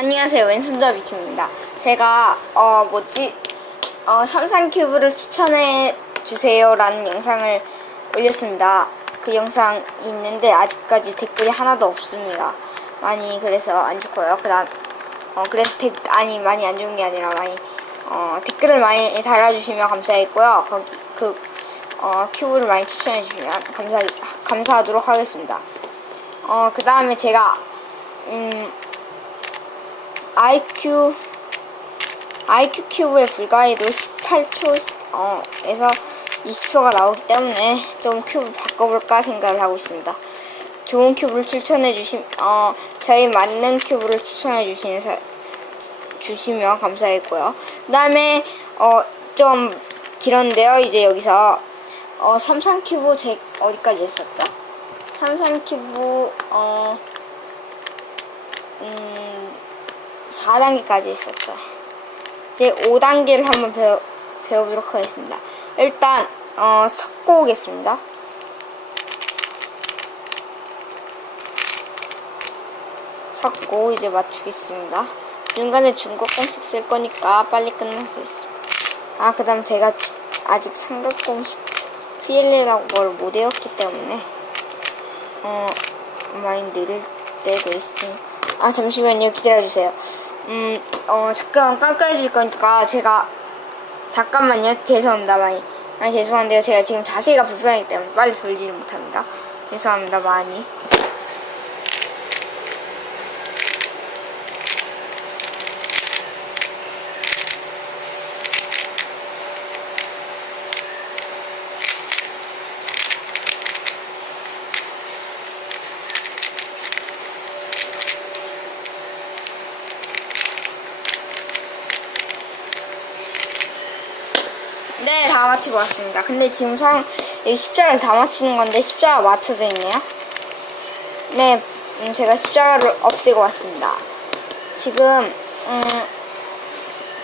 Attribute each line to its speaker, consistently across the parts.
Speaker 1: 안녕하세요. 왼손잡이 큐입니다. 제가, 어, 뭐지, 어, 삼산 큐브를 추천해 주세요 라는 영상을 올렸습니다. 그 영상 있는데 아직까지 댓글이 하나도 없습니다. 많이 그래서 안 좋고요. 그 다음, 어, 그래서 댓, 아니, 많이 안 좋은 게 아니라 많이, 어, 댓글을 많이 달아주시면 감사했고요. 거기, 그, 어, 큐브를 많이 추천해 주시면 감사, 감사하도록 하겠습니다. 어, 그 다음에 제가, 음, IQ IQ 큐브의 불가에도 18초에서 20초가 나오기 때문에 좀 큐브 바꿔볼까 생각을 하고 있습니다. 좋은 큐브를 추천해 주심 어 저희 맞는 큐브를 추천해 주시는 사, 주시면 감사했고요. 그다음에 어 좀 길었는데요. 이제 여기서 어 삼산 큐브 제 어디까지 했었죠? 삼산 큐브 어 음, 4단계까지 있었죠. 이제 5단계를 한번 배워, 배워보도록 하겠습니다. 일단, 어, 섞고 오겠습니다. 섞고 이제 맞추겠습니다. 중간에 중국 공식 쓸 거니까 빨리 끝내겠습니다. 아, 그 다음 제가 아직 삼각 공식 PLL라고 뭘못 외웠기 때문에, 어, 많이 느릴 때도 있으니까. 아, 잠시만요. 기다려주세요. 음, 어, 잠깐 깎아 줄 거니까 제가, 잠깐만요. 죄송합니다. 많이. 많이 죄송한데요. 제가 지금 자세가 불편하기 때문에 빨리 돌지를 못합니다. 죄송합니다. 많이. 네, 다 마치고 왔습니다. 근데 지금 상, 여기 십자가를 다 맞추는 건데 십자가 맞춰져 있네요. 네, 음, 제가 십자가를 없애고 왔습니다. 지금, 음,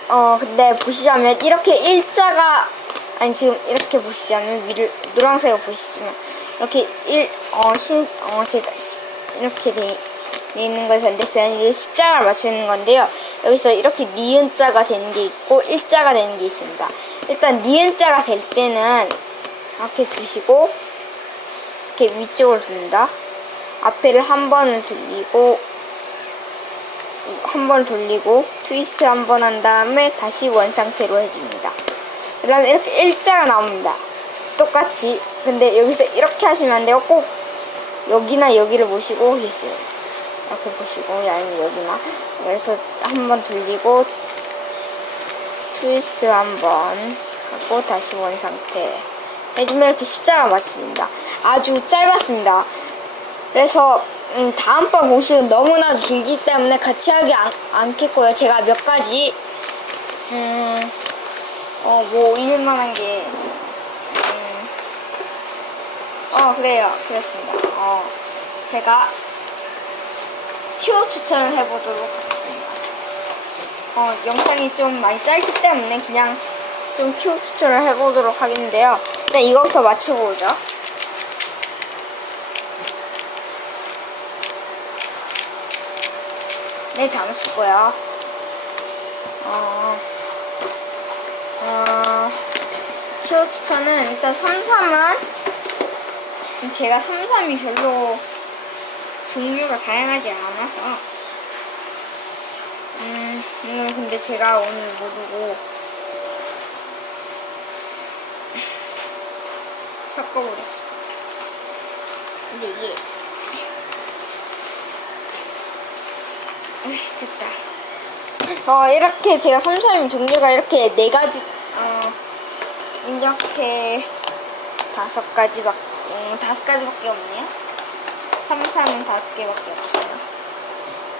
Speaker 1: 어, 근데 보시자면 이렇게 일자가, 아니 지금 이렇게 보시자면 위를, 노란색을 보시면 이렇게 일, 어, 신, 어, 제가 이렇게 돼, 돼 있는 걸 반대편 이게 십자가를 맞추는 건데요. 여기서 이렇게 니은자가 되는 게 있고 일자가 되는 게 있습니다. 일단 니은자가 될 때는 이렇게 두시고 이렇게 위쪽으로 둡니다. 앞에를 한 번을 돌리고 한 번 돌리고 트위스트 한 번 한 다음에 다시 원 상태로 해줍니다. 그 다음에 이렇게 일자가 나옵니다. 똑같이 근데 여기서 이렇게 하시면 안 돼요. 꼭 여기나 여기를 보시고 계세요. 이렇게 보시고 아니면 여기나 그래서 한 번 돌리고 트위스트 한번 하고 다시 원 상태 해주면 이렇게 십자가 맞춥니다. 아주 짧았습니다. 그래서 음, 다음번 공식은 너무나도 길기 때문에 같이 하기 안, 않겠고요. 제가 몇 가지 음, 어, 뭐 올릴만한 게 음, 어 그래요. 그렇습니다. 어, 제가 큐 추천을 해보도록. 어, 영상이 좀 많이 짧기 때문에 그냥 좀큐 추천을 해보도록 하겠는데요. 일단 이거부터 맞추고 오죠. 네, 다 맞췄고요. 어, 어, 큐 추천은 일단 3, 3은 제가 3, 3이 별로 종류가 다양하지 않아서 음, 오늘 근데 제가 오늘 모르고 섞어보겠습니다. 근데 이게 됐다. 어 이렇게 제가 3, 3인 종류가 이렇게 네 가지 어 이렇게 다섯 가지밖 음, 다섯 가지밖에 없네요. 3, 3은 다섯 개밖에 없어요.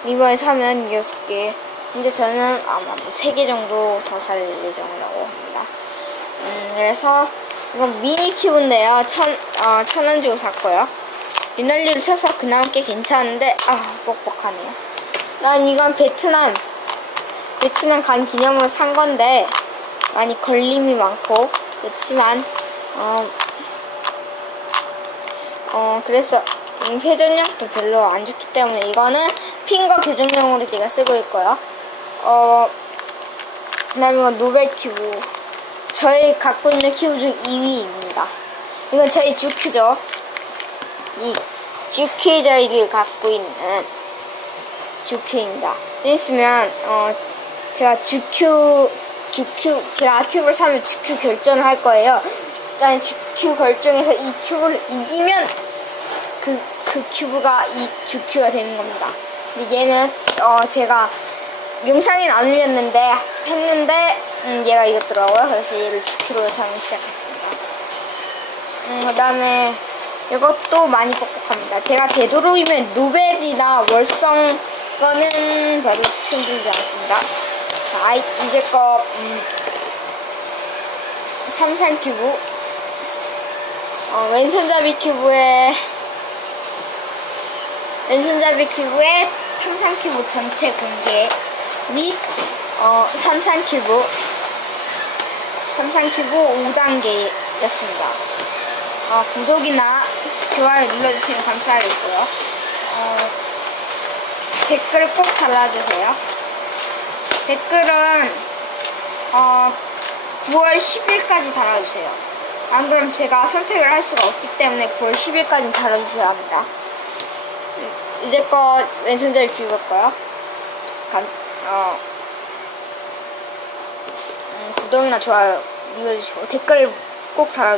Speaker 1: 이번에 사면 여섯 개. 근데 저는 아마 뭐3개 정도 더 살 예정이라고 합니다. 음, 그래서 이건 미니 큐브인데요. 천, 어, 천원 주고 샀고요. 윤활유를 쳐서 그나마 꽤 괜찮은데, 아, 뻑뻑하네요. 난 이건 베트남, 베트남 간 기념으로 산 건데, 많이 걸림이 많고, 그렇지만, 어, 어, 그래서 음, 회전력도 별로 안 좋기 때문에 이거는 핑거 교정용으로 제가 쓰고 있고요. 어, 그 다음에 이건 노벨 큐브. 저희 갖고 있는 큐브 중 2위입니다. 이건 저희 주큐죠. 이 주큐 저희가 갖고 있는 주큐입니다. 좀 있으면 어 제가 주큐 주큐 제가 큐브를 사면 주큐 결전을 할 거예요. 일단 주큐 결정에서 이 큐브를 이기면 그, 그 큐브가 이 주큐가 되는 겁니다. 근데 얘는, 어, 제가 영상에 안 올렸는데, 했는데, 음, 얘가 이겼더라고요. 그래서 얘를 주큐로 처음 시작했습니다. 음, 그 다음에, 이것도 많이 뻑뻑합니다. 제가 되도록이면 노벨이나 월성 거는 별로 추천드리지 않습니다. 자, 아이, 이제껏, 음, 삼산 큐브, 어, 왼손잡이 큐브에 왼손잡이 큐브의 삼산 큐브 전체 공개 및 어, 삼산 큐브 삼산 큐브 5단계였습니다. 어, 구독이나 좋아요 눌러주시면 감사하겠고요. 어, 댓글 꼭 달아주세요. 댓글은 어, 9월 10일까지 달아주세요. 안 그럼 제가 선택을 할 수가 없기 때문에 9월 10일까지 달아주셔야 합니다. 이제껏 왼손잡이 큐브였고요. 감, 어, 음, 구독이나 좋아요 눌러주시고 댓글 꼭 달아주세요.